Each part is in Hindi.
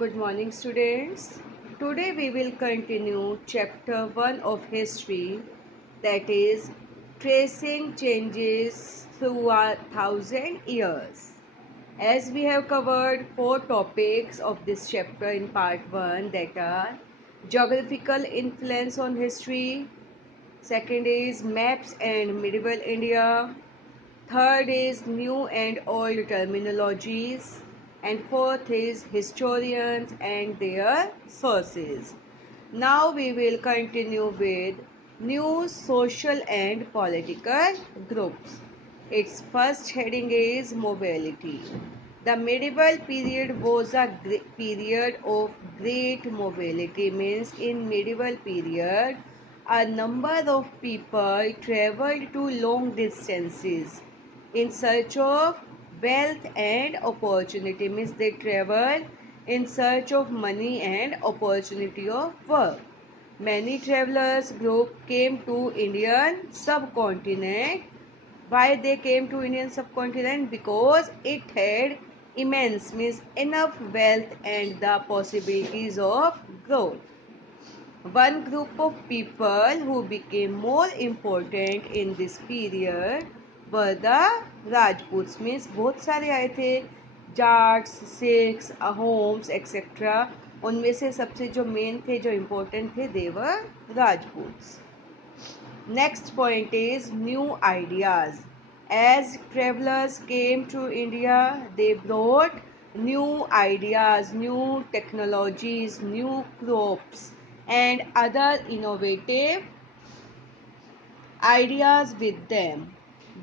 Good morning, students. Today we will continue chapter 1 of history, that is, tracing changes through a thousand years. As we have covered four topics of this chapter in part 1, that are geographical influence on history, second is maps and medieval India, third is new and old terminologies, and fourth is historians and their sources. Now we will continue with new social and political groups. Its first heading is mobility. The medieval period was a period of great mobility. Means in medieval period a number of people traveled to long distances in search of wealth and opportunity. Means they travel in search of money and opportunity of work. Many travelers group came to Indian subcontinent. Why they came to Indian subcontinent? Because it had immense, means enough wealth and the possibilities of growth. One group of people who became more important in this period were the Rajputs. Means बहुत सारे आए थे, जाट्स, सिख्स, अहोम्स एक्सेट्रा. उनमें से सबसे जो मेन थे, जो इम्पोर्टेंट थे, they were Rajputs. Next point is new ideas. As travelers came to India, they brought new ideas, new technologies, new crops, and other innovative ideas with them.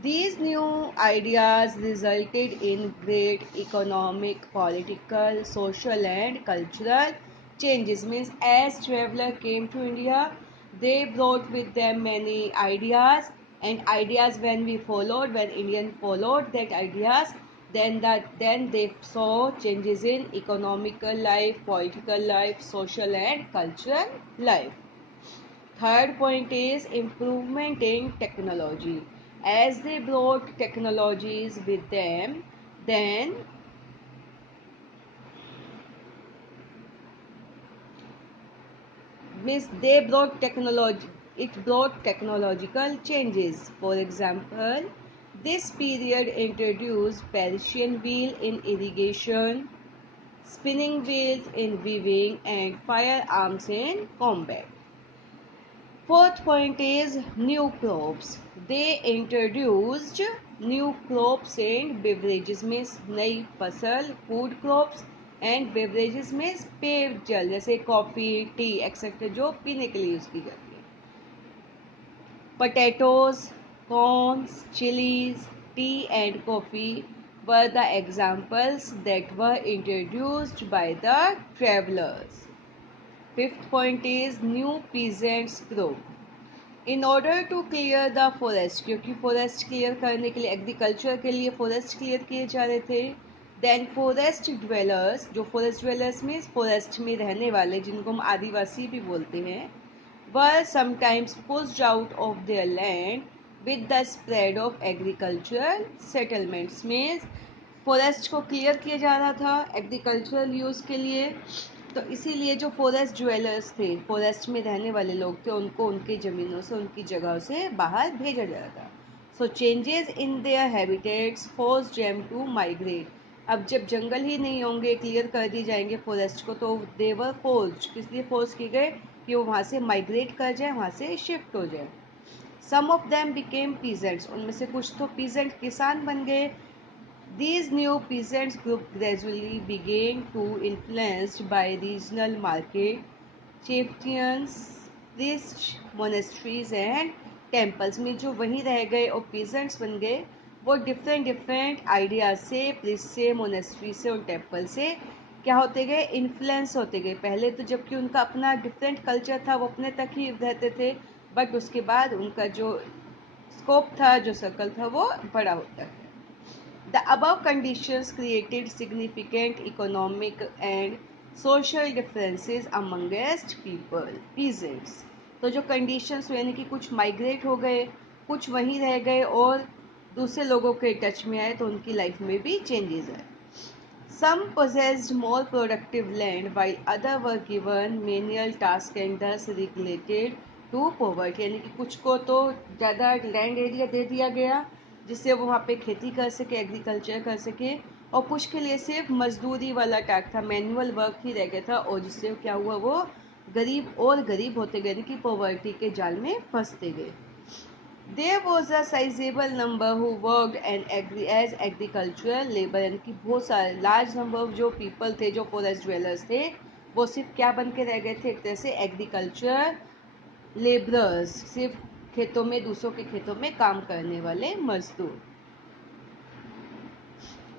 These new ideas resulted in great economic, political, social, and cultural changes. Means as traveler came to India, they brought with them many ideas, and ideas when Indian followed that ideas, then they saw changes in economical life, political life, social, and cultural life. Third point is improvement in technology. As they brought technologies with them, then means they brought technology. It brought technological changes. For example, this period introduced Persian wheel in irrigation, spinning wheels in weaving, and firearms in combat. Fourth point is new crops. They introduced new crops and beverages. Means नई फसल, food crops, and beverages means पेय जल, जैसे कॉफ़ी, टी एक्सेट्रा, जो पीने के लिए यूज़ की जाती है. Potatoes, corns, chilies, tea, and coffee were the examples that were introduced by the travelers. Fifth point is new peasants group. In order to clear the forest, क्योंकि फॉरेस्ट क्लियर करने के लिए, एग्रीकल्चर के लिए फॉरेस्ट क्लियर किए जा रहे थे. देन फॉरेस्ट ड्वेलर्स, जो फॉरेस्ट ड्वेलर्स मीन्स फॉरेस्ट में रहने वाले, जिनको हम आदिवासी भी बोलते हैं, were sometimes pushed out of their land with the spread of agricultural settlements. Means forest को क्लियर किया जा रहा था एग्रीकल्चरल यूज़ के लिए, तो इसीलिए जो फॉरेस्ट ड्वेलर्स थे, फॉरेस्ट में रहने वाले लोग थे, उनको उनकी ज़मीनों से, उनकी जगहों से बाहर भेजा जा रहा था. So changes in their habitats forced them to migrate. अब जब जंगल ही नहीं होंगे, क्लियर कर दी जाएंगे फॉरेस्ट को, तो दे वर फोर्स्ड, किस लिए फोर्स किए गए? कि वो वहाँ से माइग्रेट कर जाए, वहाँ से शिफ्ट हो जाए. सम ऑफ देम बिकेम पीजेंट्स. उनमें से कुछ तो पीजेंट, किसान बन गए. These new peasants group gradually began to influenced by regional market, chieftains, priests, monasteries and temples. में जो वहीं रह गए और peasants बन गए, वो डिफरेंट आइडियाज से, प्रीस्ट से, मोनेस्ट्री से और टेम्पल से क्या होते गए? इन्फ्लुएंस होते गए. पहले तो जबकि उनका अपना डिफरेंट कल्चर था, वो अपने तक ही रहते थे, बट उसके बाद उनका जो स्कोप था, जो सर्कल था, वो बड़ा होता है. The above conditions created significant economic and social differences amongst people, peasants. तो जो conditions यानी कि कुछ माइग्रेट हो गए, कुछ वहीं रह गए और दूसरे लोगों के टच में आए, तो उनकी लाइफ में भी चेंजेस आए. Some possessed more productive land while others were given menial tasks and thus relegated to poverty। यानी कि कुछ को तो ज़्यादा लैंड एरिया दे दिया गया जिससे वो वहाँ पे खेती कर सके, एग्रीकल्चर कर सके, और कुछ के लिए सिर्फ मजदूरी वाला टास्क था, मैनुअल वर्क ही रह गया था, और जिससे क्या हुआ, वो गरीब और गरीब होते गए, यानी कि पॉवर्टी के जाल में फंसते गए। There was a sizable number who worked as agricultural labor, यानी कि बहुत सारे लार्ज नंबर ऑफ जो पीपल थे, जो फॉरेस्ट ड्वेलर्स थे, वो सिर्फ क्या बन के रह गए थे, एक तरह से एग्रीकल्चर लेबरर्स, सिर्फ खेतों में, दूसरों के खेतों में काम करने वाले मजदूर।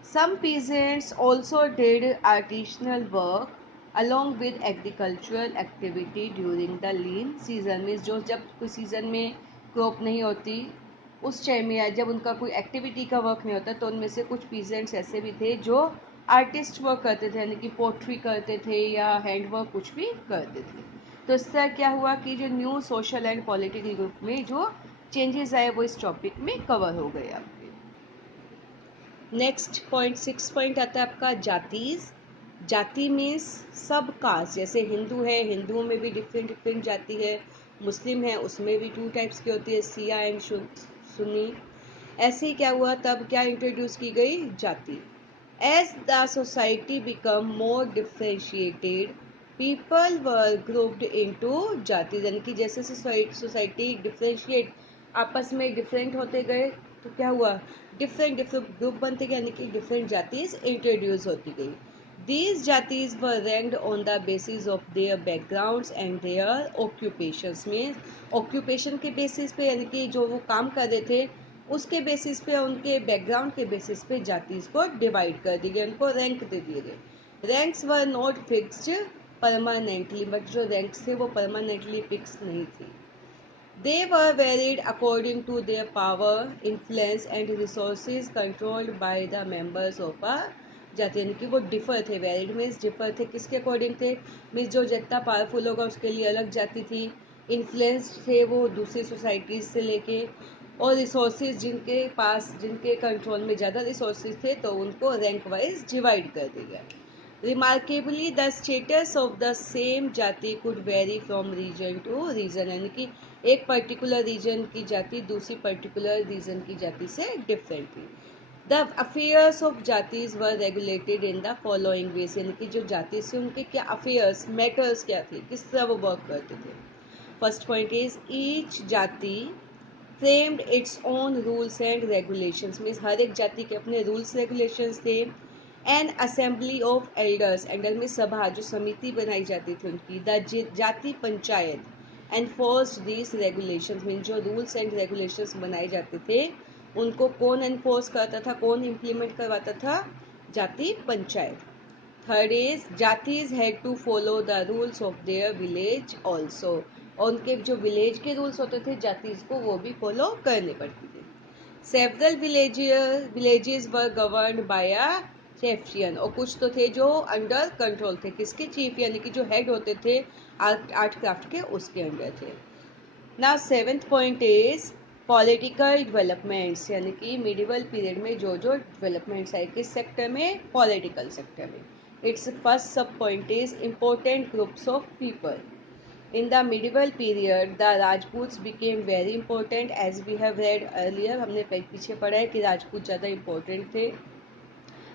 Some peasants also did artisanal work along with agricultural activity during the lean season, में जो जब कोई सीज़न में क्रॉप नहीं होती उस टाइम में, या जब उनका कोई एक्टिविटी का वर्क नहीं होता, तो उनमें से कुछ पीजेंट्स ऐसे भी थे जो आर्टिस्ट वर्क करते थे, यानी कि पोट्री करते थे या हैंड वर्क कुछ भी करते थे। तो इससे क्या हुआ कि जो new social and political group में जो चेंजेस आए वो इस टॉपिक में कवर हो गए आपके। नेक्स्ट पॉइंट 6 पॉइंट आता है आपका जातीज। जाति मीन्स सब कास्ट, जैसे हिंदू है, हिंदुओं में भी डिफरेंट डिफरेंट जाति है, मुस्लिम है उसमें भी 2 टाइप्स की होती है, सिया एंड सुन्नी। ऐसे ही क्या हुआ, तब क्या इंट्रोड्यूस की गई, जाति। As the society become more differentiated people were grouped into jati, यानी कि जैसे सोसाइटी डिफ्रेंशिएट, आपस में डिफरेंट होते गए, तो क्या हुआ, डिफरेंट डिफरेंट ग्रुप बनते गए, यानी कि डिफरेंट जातीज इंट्रोड्यूस होती गई। These जातीज were ranked on the basis of their backgrounds and their occupations, में occupation के बेसिस पे, यानी कि जो वो काम कर रहे थे उसके बेसिस पे, उनके बैकग्राउंड के बेसिस पे जातीज को डिवाइड कर दिए गए, उनको रैंक दे दिए गए। Ranks were not fixed permanently, but जो रैंक्स थे वो परमानेंटली फिक्स नहीं थी। They were varied according to their power, influence and resources controlled by the members of a जाति, यानी कि वो डिफर थे, वेरिड मीन्स डिफर थे, किसके अकॉर्डिंग थे, मीन्स जो जितना पावरफुल होगा उसके लिए अलग जाति थी, इन्फ्लुएंस थे वो दूसरी सोसाइटीज से लेके, और रिसोर्सेज जिनके पास, जिनके कंट्रोल में ज़्यादा रिसोर्सेज थे तो उनको रैंक वाइज डिवाइड कर दिया। Remarkably, the status of the same जाति could vary from region to region, यानी कि एक पर्टिकुलर रीजन की जाति दूसरी पर्टिकुलर रीजन की जाति से डिफरेंट थी। The affairs of जातीज were regulated in the following veg, यानी कि जो जाति से उनके क्या अफेयर्स, मैटर्स क्या थे, किस तरह वो वर्क करते थे। First point is each jati framed its own rules and regulations, means हर एक जाति के अपने रूल्स रेगुलेशंस थे। An assembly of elders, elder में सभा, जो समिति बनाई जाती थी उनकी। द जाति panchayat enforce this regulations, mean जो रूल्स एंड रेगुलेशंस बनाए जाते थे उनको कौन एनफोर्स करता था, कौन इम्प्लीमेंट करवाता था, जाति panchayat. Third is jatis had to follow the rules of their village also, और उनके जो विलेज के रूल्स होते थे जातीज को वो भी फॉलो करने पड़ते थे। Several villages were governed by a chieftain, और कुछ तो थे जो अंडर कंट्रोल थे, किसके, चीफ, यानी कि जो हेड होते थे आर्ट क्राफ्ट के, उसके अंडर थे। ना 7th point is political developments, यानी कि मिडिवल पीरियड में जो जो डेवलपमेंट्स आए, किस सेक्टर में, पॉलिटिकल सेक्टर में। इट्स फर्स्ट सब point is important groups of people. In the medieval period, the Rajputs became very important, as we have read earlier, हमने पीछे पढ़ा है कि राजपूत ज़्यादा important थे।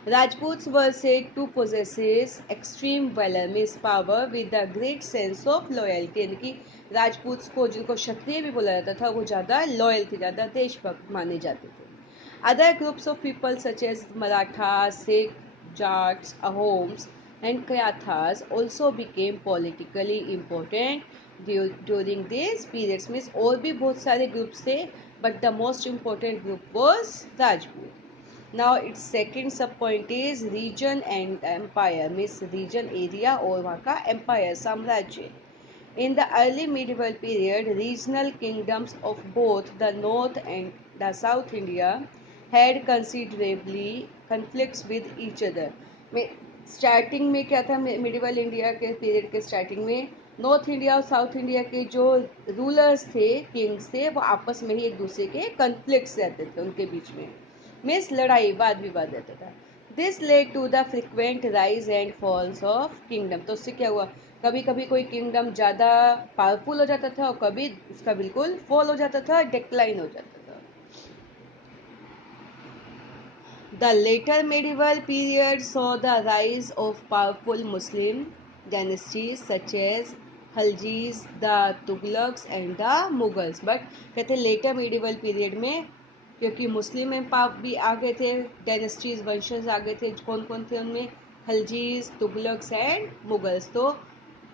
Rajputs were said to possess extreme valor, means power, with a great sense of loyalty, यानी कि राजपूत को, जिनको क्षत्रिय भी बोला जाता था, वो ज़्यादा लॉयल थे, ज़्यादा देशभक्त माने जाते थे। Other groups of people such as Marathas, Sikh, Jats, Ahoms and Kayathas also became politically important during these periods, means और भी बहुत सारे groups थे, but the most important group was Rajput. Now its second sub point is region and empire, means region, area, और वहाँ का empire, साम्राज्य। In the early medieval period, regional kingdoms of both the north and the south India had considerably conflicts with each other. में स्टार्टिंग में क्या था, मिडिवल इंडिया के पीरियड के स्टार्टिंग में नॉर्थ इंडिया और साउथ इंडिया के जो रूलर्स थे, किंग्स थे, वो आपस में ही एक दूसरे के कन्फ्लिक्ट्स रहते थे उनके बीच में, मीन्स लड़ाई, वाद विवाद रहता था। This led to the frequent rise and falls of kingdom. तो उससे क्या हुआ, कभी कभी कोई किंगडम ज़्यादा पावरफुल हो जाता था और कभी उसका बिल्कुल फॉल हो जाता था, डिक्लाइन हो जाता था। The later medieval period saw the rise of powerful Muslim dynasties such as Khaljis, the Tughlaqs and the Mughals. But कहते later medieval period में क्योंकि मुस्लिम एम्पायर भी आ गए थे, डायनेस्टीज वंशज आ गए थे, कौन कौन थे उनमें, खलजीज, तुगलक्स एंड मुगल्स। तो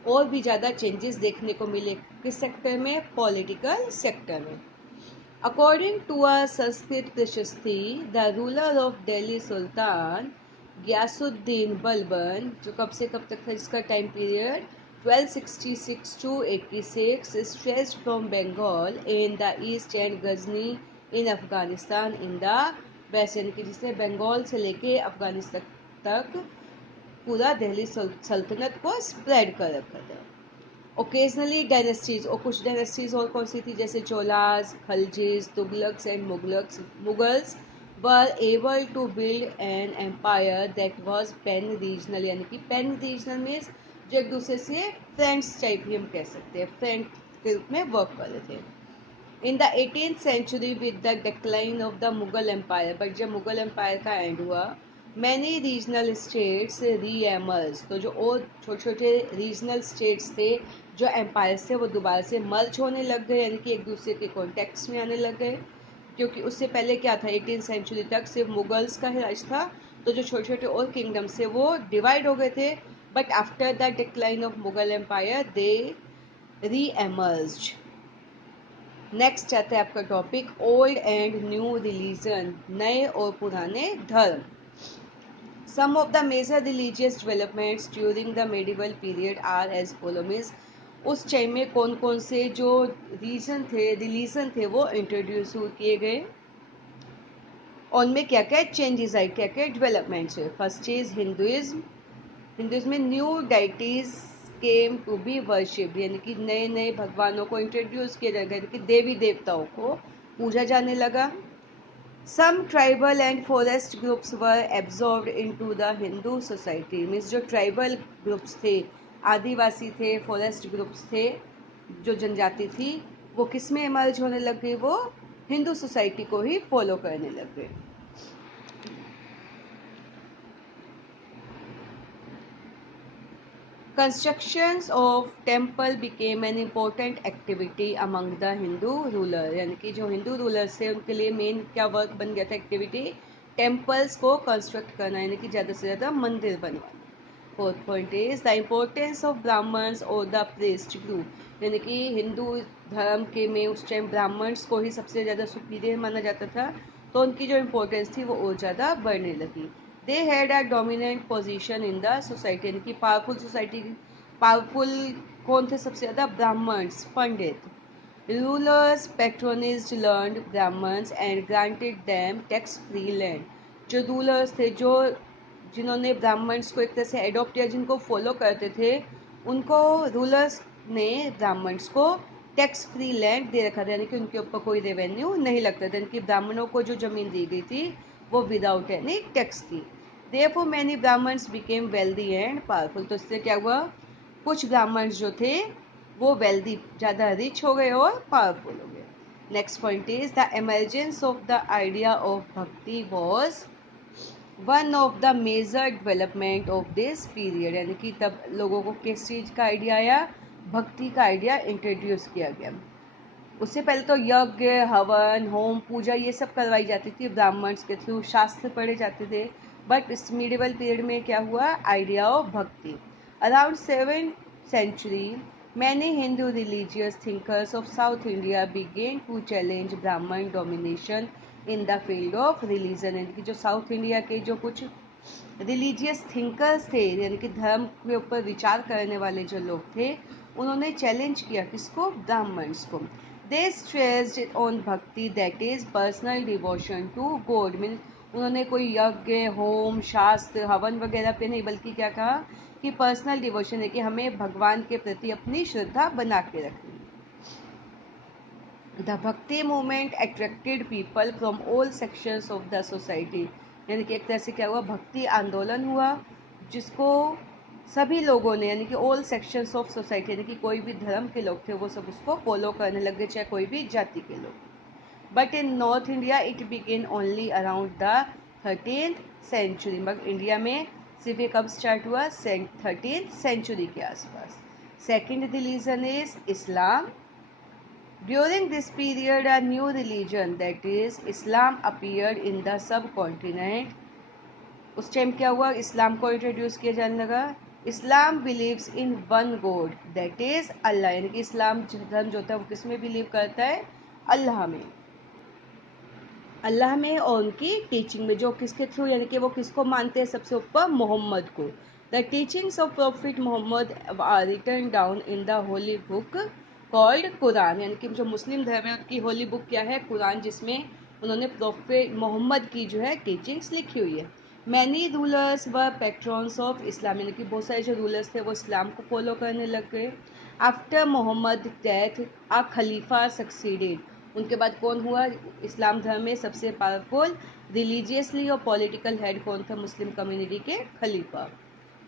और भी ज़्यादा चेंजेस देखने को मिले किस सेक्टर में, पॉलिटिकल सेक्टर में। According to a Sanskrit Prashasti, the ruler of Delhi Sultan Gyasuddin Balban, जो कब से कब तक था इसका time period, 1266 to 86, stretched from Bengal in the east and Ghazni in Afghanistan in the west, यानी कि जिसने बंगाल से लेके अफगानिस्तान तक पूरा दिल्ली सल्तनत को स्प्रेड कर रखा था। ओकेजनली डायनेस्टीज, और कुछ डायनेस्टीज और कौन सी थी, जैसे Cholas, Khaljis, Tughlaqs and Mughals were able to build an empire that was pan regional, यानी कि पैन रीजनल मीन्स जो एक दूसरे से फ्रेंड्स टाइप ही हम कह सकते हैं, फ्रेंड के रूप में वर्क कर रहे थे। In the 18th century with the decline of the Mughal empire, but जब मुगल एम्पायर का एंड हुआ, many regional states reemerge, तो जो और छोटे छोटे रीजनल स्टेट्स थे जो एम्पायर से, वो दोबारा से मर्ज होने लग गए, यानी कि एक दूसरे के कॉन्टेक्ट्स में आने लग गए। क्योंकि उससे पहले क्या था, 18th सेंचुरी तक सिर्फ मुगल्स का ही राज था, तो जो छोटे छोटे और किंगडम्स थे वो डिवाइड हो गए थे। But after the decline of Mughal empire they reemerge. Next आता है आपका topic, old and new religion, नए और पुराने धर्म। Some of the major religious developments during the medieval period are as follow, means उस टाइम में कौन कौन से जो रिलीजन थे वो इंट्रोड्यूस किए गए, उनमें क्या क्या चेंजेस आए, क्या क्या डेवलपमेंट्स हुए। First is Hinduism. हिंदुइज्म में new deities came to be worship, यानी कि नए नए भगवानों को इंट्रोड्यूस किया जाएगा, यानी कि देवी देवताओं को पूजा जाने लगा। Some tribal and forest groups were absorbed into the Hindu society, means जो ट्राइबल ग्रुप्स थे, आदिवासी थे, फॉरेस्ट ग्रुप्स थे, जो जनजाति थी, वो किस में इमर्ज होने लग गई, वो हिंदू सोसाइटी को ही फॉलो करने लग गए। Constructions of temple became an important activity among the Hindu ruler, यानी कि जो हिंदू रूलर्स थे उनके लिए मेन क्या वर्क बन गया था, एक्टिविटी, टेम्पल्स को कंस्ट्रक्ट करना, यानी कि ज़्यादा से ज़्यादा मंदिर बनवाना। Fourth point is the importance of Brahmins और द प्रीस्ट ग्रुप, यानी कि हिंदू धर्म के में उस टाइम ब्राह्मण्स को ही सबसे ज़्यादा सुपीरियर माना जाता था, तो उनकी जो इम्पोर्टेंस थी वो और ज़्यादा बढ़ने लगी। They had a dominant position in the society, यानी कि पावरफुल सोसाइटी, पावरफुल कौन थे सबसे ज़्यादा, ब्राह्मण्स, पंडित। Rulers patronised learned Brahmans and granted them tax free land, जो रूलर्स थे, जो जिन्होंने ब्राह्मण्स को एक तरह से एडॉप्ट किया, जिनको फॉलो करते थे, उनको रूलर्स ने ब्राह्मण्स को टैक्स फ्री लैंड दे रखा था, यानी कि उनके ऊपर कोई रेवेन्यू नहीं लगता था, यानी कि ब्राह्मणों को जो ज़मीन दी गई थी वो विदाउट एनी टैक्स थी। Therefore many Brahmins became wealthy and powerful, तो इससे क्या हुआ, कुछ ब्राह्मण्स जो थे वो वेल्दी, ज़्यादा रिच हो गए और पावरफुल हो गए। Next point is the emergence of the idea of bhakti was one of the major development of this period, यानी कि तब लोगों को किस चीज़ का आइडिया आया, भक्ति का आइडिया इंट्रोड्यूस किया गया। उससे पहले तो यज्ञ, हवन, होम, पूजा ये सब करवाई जाती थी ब्राह्मण्स के थ्रू, शास्त्र पढ़े जाते थे। बट इस मिडिवल पीरियड में क्या हुआ, आइडिया ऑफ भक्ति। Around 7th century many Hindu religious thinkers of South India began to challenge Brahman domination in the field of religion, यानी कि जो साउथ इंडिया के जो कुछ रिलीजियस थिंकर्स थे, यानी कि धर्म के ऊपर विचार करने वाले जो लोग थे, उन्होंने चैलेंज किया किसको, ब्राह्मण्स को। They stressed on bhakti that is personal devotion to God, mean उन्होंने कोई यज्ञ, होम, शास्त्र, हवन वगैरह पे नहीं, बल्कि क्या कहा कि पर्सनल डिवोशन है, कि हमें भगवान के प्रति अपनी श्रद्धा बना के रखनी। The Bhakti movement attracted people from all sections of the society. यानी कि एक तरह से क्या हुआ, भक्ति आंदोलन हुआ, जिसको सभी लोगों ने यानी कि ऑल सेक्शंस ऑफ सोसाइटी यानी कि कोई भी धर्म के लोग थे वो सब उसको फॉलो करने लगे, चाहे कोई भी जाति के लोग। But in north India it begin only around the 13th century. मगर इंडिया में सिर्फ ये कब स्टार्ट हुआ, 13th सेंचुरी के आसपास। Second religion is Islam. During this period a new religion that is Islam appeared in the subcontinent. उस टाइम क्या हुआ, इस्लाम को इंट्रोड्यूस किया जाने लगा। इस्लाम believes in one god that is Allah, यानी कि इस्लाम धर्म जो होता है वो किस में बिलीव करता है, अल्लाह में, अल्लाह में और उनकी टीचिंग में, जो किसके थ्रू यानी कि वो किसको मानते हैं सबसे ऊपर, मोहम्मद को। The teachings of prophet Muhammad are written down in the holy book called Quran, यानी कि जो मुस्लिम धर्म है उनकी होली बुक क्या है, कुरान, जिसमें उन्होंने प्रॉफिट मोहम्मद की जो है टीचिंग्स लिखी हुई है। मैनी रूलर्स व पेट्रॉन्स ऑफ इस्लाम, यानी कि बहुत सारे जो रूलर्स थे वो इस्लाम को फॉलो करने लग गए। After Muhammad death a khalifa succeeded, उनके बाद कौन हुआ इस्लाम धर्म में सबसे पावरफुल रिलीजियसली और पॉलिटिकल हेड कौन था मुस्लिम कम्युनिटी के, खलीफा।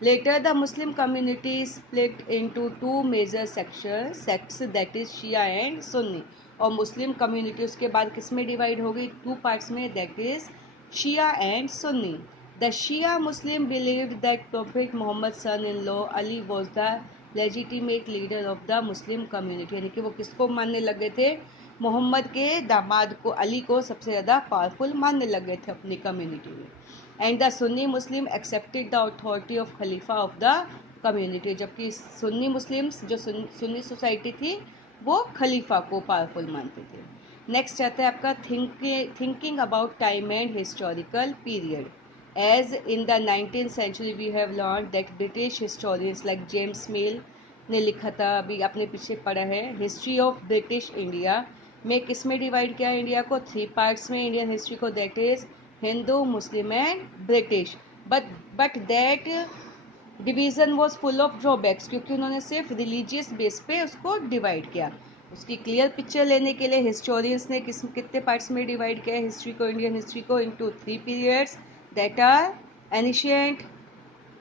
Later the Muslim community split into two major sects that is Shia and Sunni, और मुस्लिम कम्युनिटी उसके बाद किस में डिवाइड हो गई, टू पार्ट्स में, that is Shia and Sunni. The Shia Muslim believed that prophet Muhammad son in law Ali was the legitimate leader of the Muslim community, यानी कि वो किसको मानने लगे थे, मोहम्मद के दामाद को, अली को सबसे ज़्यादा पावरफुल मानने लगे थे अपनी कम्युनिटी में। And the Sunni Muslim accepted the authority of Khalifa of the community, जबकि सुन्नी मुस्लिम्स जो सुन्नी सोसाइटी थी वो खलीफा को पावरफुल मानते थे। नेक्स्ट आता है आपका thinking about time and historical period. As in the 19th century we have learn that British historians like James Mill ने लिखा था, अभी आपने पीछे पढ़ा है, हिस्ट्री ऑफ ब्रिटिश इंडिया में किस में डिवाइड किया इंडिया को, थ्री पार्ट्स में इंडियन हिस्ट्री को, that is Hindu, Muslim and British. But that division was full of drawbacks, क्योंकि उन्होंने सिर्फ रिलीजियस बेस पे उसको डिवाइड किया। उसकी क्लियर पिक्चर लेने के लिए हिस्टोरियंस ने कितने पार्ट्स में डिवाइड किया हिस्ट्री को, इंडियन हिस्ट्री को, into three periods that are ancient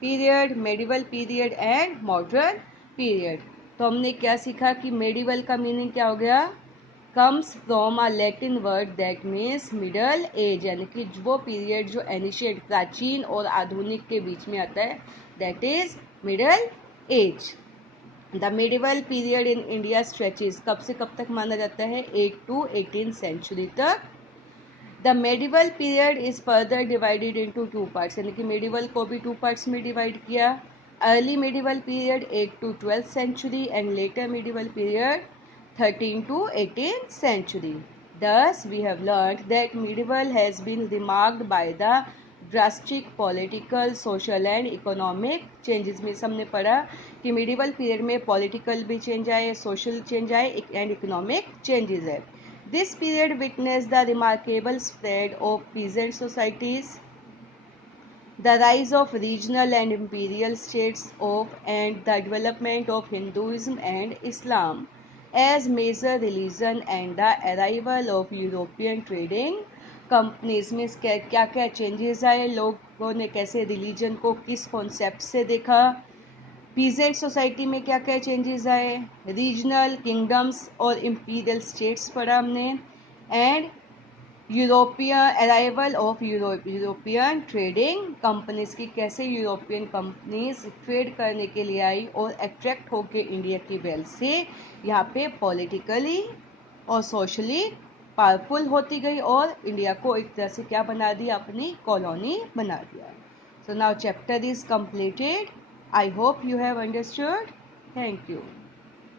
period, medieval period and modern period. तो हमने क्या सीखा कि मेडिवल का मीनिंग क्या हो गया, comes from a Latin word that means middle age, यानी कि वो पीरियड जो एनिशिएंट प्राचीन और आधुनिक के बीच में आता है, that is middle age. The medieval period in India stretches, कब से कब तक माना जाता है, 8 to 18 सेंचुरी तक। The medieval period is further divided into two parts, यानी कि मेडिवल को भी टू पार्ट्स में डिवाइड किया। Early medieval period 8 to 12th century and later medieval period 13 to 18th century. Thus, we have learnt that medieval has been remarked by the drastic political, social and economic changes। में हमने पढ़ा कि medieval period में political भी change आए, social change आए and economic changes है। This period witnessed the remarkable spread of peasant societies, the rise of regional and imperial states and the development of Hinduism and Islam as major religion and the arrival of European trading companies। में क्या क्या चेंजेस आए, लोगों ने कैसे रिलीजन को किस कॉन्सेप्ट से देखा, पीजेंट सोसाइटी में क्या क्या चेंजेस आए, रीजनल किंगडम्स और इम्पीरियल स्टेट्स पढ़ा हमने, and European arrival of European trading companies की, कैसे यूरोपियन कंपनीज ट्रेड करने के लिए आई और अट्रैक्ट होके इंडिया की वेल्थ से यहाँ पे पॉलिटिकली और सोशली पावरफुल होती गई और इंडिया को एक तरह से क्या बना दिया, अपनी कॉलोनी बना दिया। So now chapter is completed. I hope you have understood. Thank you.